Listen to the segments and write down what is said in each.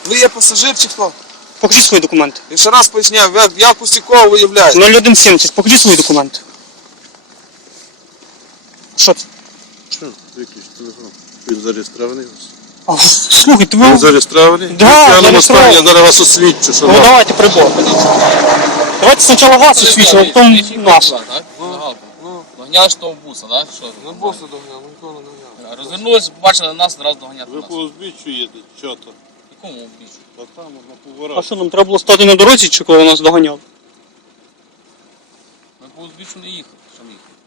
Ви є пасажир чи хто? Покажіть свої документи. Я ще раз поясняю, в якості кого ви являєте? 0170, покажіть свої документи. Що це? Що? Виключ телефон. Він зареєстрований. А, слухайте, Він ви... зареєстрований? Да, Я зареєстрований. Я зараз вас освідчу, що Ну вам. давайте прибор. Давайте спочатку вас освічимо, а потім наш. Доганяли ж того буса, так? Що? Не боси доганяв, нікого не доганяв. Розвернулися, побачили нас, одразу доганяти Ви нас. по узбіччю їдете, що то? Якому більше? Та там можна А поворот. що, нам треба було стати на дорозі, чи коли нас доганяли? Ми по узбіччю не їхали, що не їхали.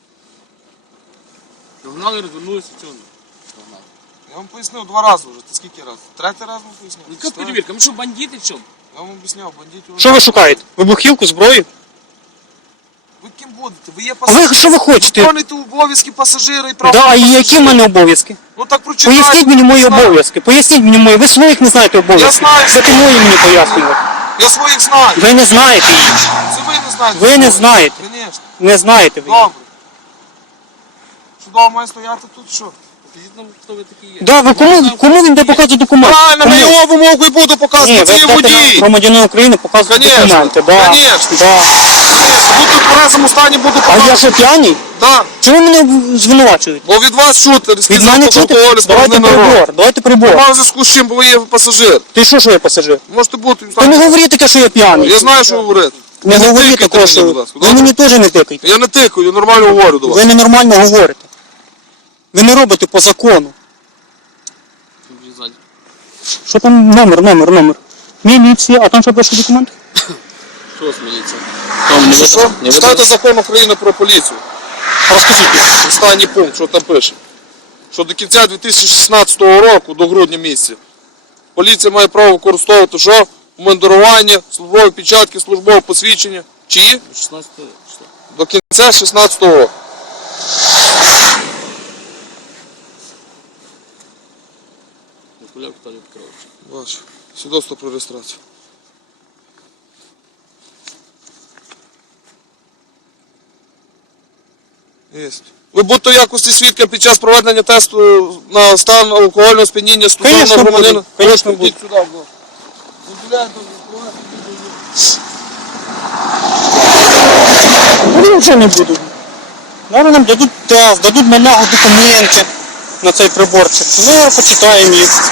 Догнали, розвернулися, чого не догнали? Я вам пояснив 2 рази вже. Ти скільки разів? 3-й раз вам пояснив? Яка перевірка? Ми що, бандити чи що? Я вам об'ясняв, бандитів. Що ви шукаєте? Вибухівку, зброю? Ви ким будете? Ви є А ви пасажир. що ви хочете? Виконуйте обов'язки пасажира і права. Да, і які в мене обов'язки? Ну так прочитайте. Поясніть мені мої Знаю. обов'язки. Поясніть мені мої. Ви своїх не знаєте обов'язки. знаю. Це мої мені пояснювати. Я своїх знаю. Ви не знаєте їх. Це ви не знаєте. Ви не знаєте. Звісно. Не знаєте ви їх. Добре. Що довго має стояти тут, що? Покажіть нам, хто ви такі є. Да, ви кому він де показує документи? Правильно, Кому? на його вимогу і буду Ні, показувати. ви Це є будете нам, водій. громадянин України, показувати Конечно, документи. Да. конечно. Да. Тут в тверезому стані буду А показувати. я що п'яний? Так. Чому ви мене звинувачуєте? Бо від вас чути, Від мене чути? Давайте прибор, давайте прибор. Мав зв'язку з чим, бо ви є пасажир. Ти що я пасажир? Можете бути. Ти не говори таке, що я п'яний. Я знаю, що говорити. Не говори тикайте такого, мені, будь що... ласка, Ви добре? мені теж не тикайте. Я не тикаю, я нормально говорю до вас. Ви ненормально говорите. Ви не робите по закону. Покажіть ззаді. Що там номер? Міліція, а там що перший документ? Що з міліцією? Там не Що? видно? Читайте закон України про поліцію. Розкажіть. Останній пункт, що там пише. Що до кінця 2016 року, до грудня місяця, поліція має право використовувати що? Мундирування, службові печатки, службове посвідчення. Чиї? 16 числа. До кінця 16 року. Миколяк Віталій Петрович. Бачу. Свідоцтво про реєстрацію. Єсть. Ви будете в якості свідка під час проведення тесту на стан алкогольного сп'яніння стосовно Конечно, громадянина? буду. Конечно, Ідіть сюди, будь ласка. Ну, вже не буду. Зараз нам дадуть тест, дадуть на ногу документи на цей приборчик. Ми почитаємо їх.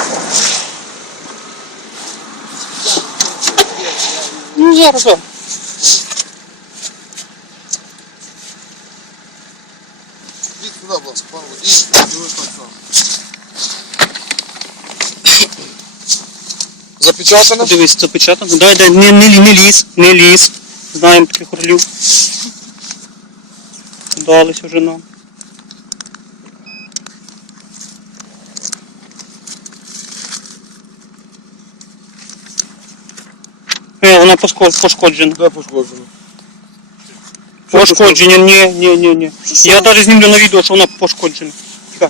Ну, зараз, так. Ідіть сюди, будь ласка, пан водій. І ви так само. Запечатано? Дивись, запечатано. Дай, не ліз. Знаємо таких орлів. Дались вже нам. Вона пошкоджена. Де пошкоджено? Пошкодження, ні. Я навіть знімлю на відео, що вона пошкоджена. Тихо.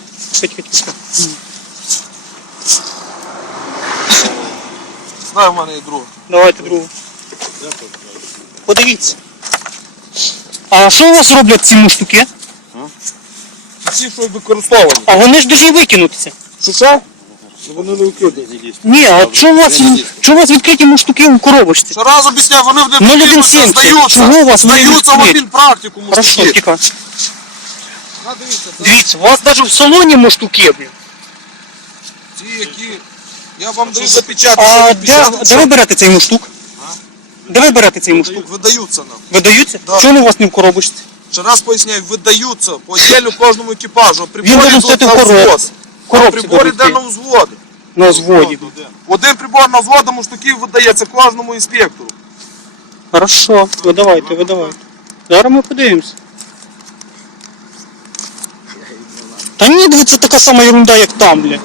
Знаю, в мене є друга. Давайте другу. Подивіться. А що у вас роблять ці муштуки? Ці, що використовувані. А вони ж дуже викинутися. Що? Вони не викидають. Ні, а що у вас відкриті муштуки у коробочці? Ще раз об'ясняю, вони в 0170. Чого у вас не здаються в відкриті? мобіль практику. Хорошо, тихо. Дивіться, це Дивіться, у вас навіть в салоні муштуки, блін. ті, які... Я вам даю запечатку. А де ви берете цей муштук? Де ви берете цей муштук? Видаються нам. Видаються? Да. Чому у вас не в коробочці? Ще раз поясняю, видаються по отдельно кожному екіпажу. Він должен стояти в коробці. Прибор йде на взводи. На взводі. Один прибор на взводу муштуків видається кожному інспектору. Хорошо, видавайте. Зараз ми подивимося. Та ні, це така сама ерунда, як там, блядь.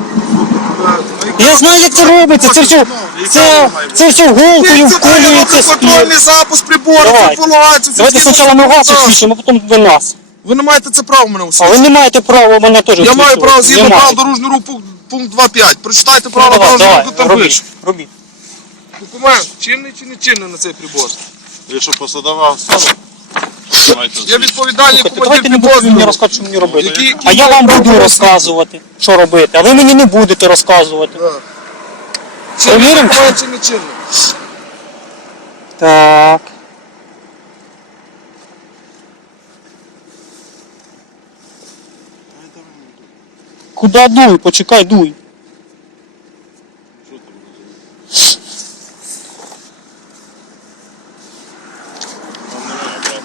Я знаю, як це робиться, це все голкою вколюється контрольний спір. запуск прибору, Давайте. циркуляцію. Давайте спочатку ми вас освічимо, а потім ви нас. Ви не маєте це право мене А ви освічити. не маєте права мене теж Я освічувати. маю право згідно Не правил маєте. дорожнього руху пункт 2.5. Прочитайте правила Давай, дорожнього руху, там робіть, пише. робіть. Документ чинний чи не чинний на цей прибор? Ви що, посадова особа? Давайте Я відповідальний Слухайте, командир давайте не будете мені підрозділу. розказувати, що мені робити. Які- А я вам буду розказувати, що робити, а ви мені не будете розказувати. Так. Перевіримо? Чинне чи не чинне? Так. Куда дуй? Почекай, дуй. Що там? Там немає, брат.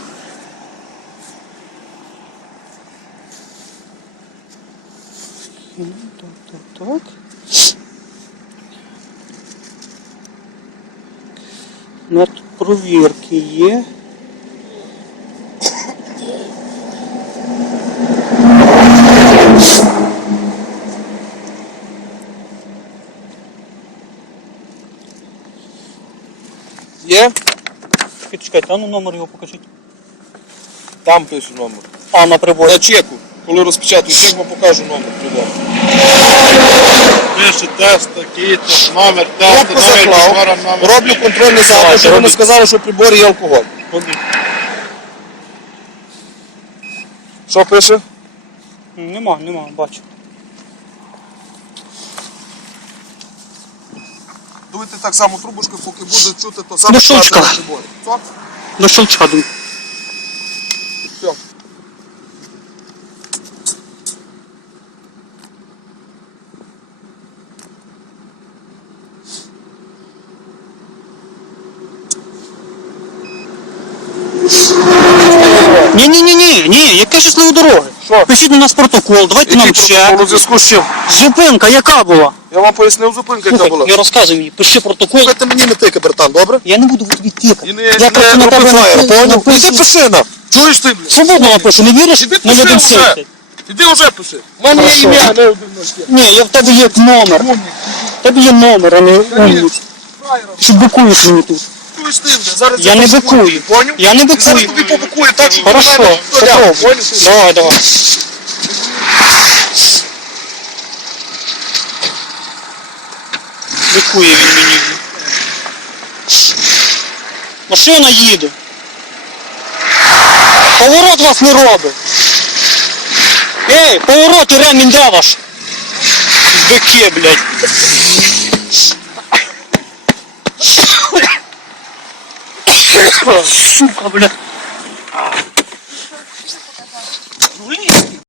Так. Метод провірки є. Є? Чекайте, а ну номер його покажіть. Там пише номер. А, на приборі. На чеку. Коли розпечатаю чек, вам покажу номер прибору. Пише тест такий-то, номер тесту, Трубку номер заклав, прибора, номер... роблю контрольний запит, щоб вони сказали, що в приборі є алкоголь. Що пише? Нема, бачу. Дуйте так само трубочкою, поки буде чути то саме До щелчка. на приборі. Все? До щелчка дуй. Все. Ні, яке щасливої дороги. Що? Пишіть на нас протокол, давайте нам чек. У зв'язку з чим? Зупинка, яка була? Я вам пояснив зупинка, яка Слухай, була. я розказую мені, пиши протокол. Слухайте мені не тикай, братан, добре? Я не буду тобі тікати. І не, Я просто на тебе поняв? напишу. Іди пиши нам. Чуєш ти, блядь? Свободно напишу, не віриш? Іди На пиши вже. 1.10. Іди вже пиши. У мене є Хорошо. ім'я, не 1.0. Ні, я в тебе є номер. В тебе є номер, а не умник. Що бикуєш мені тут? Чуєш ти, блядь? Зараз Я не побукую, бикую. поняв? Я не Зараз бикую. тобі побукую, так що Хорошо, ти мене попробуй. поняв? Давай. Бикує він мені. Машина їде. Поворот вас не робить. Ей, поворот і ремінь де ваш? Бики, блядь. Сука, блядь.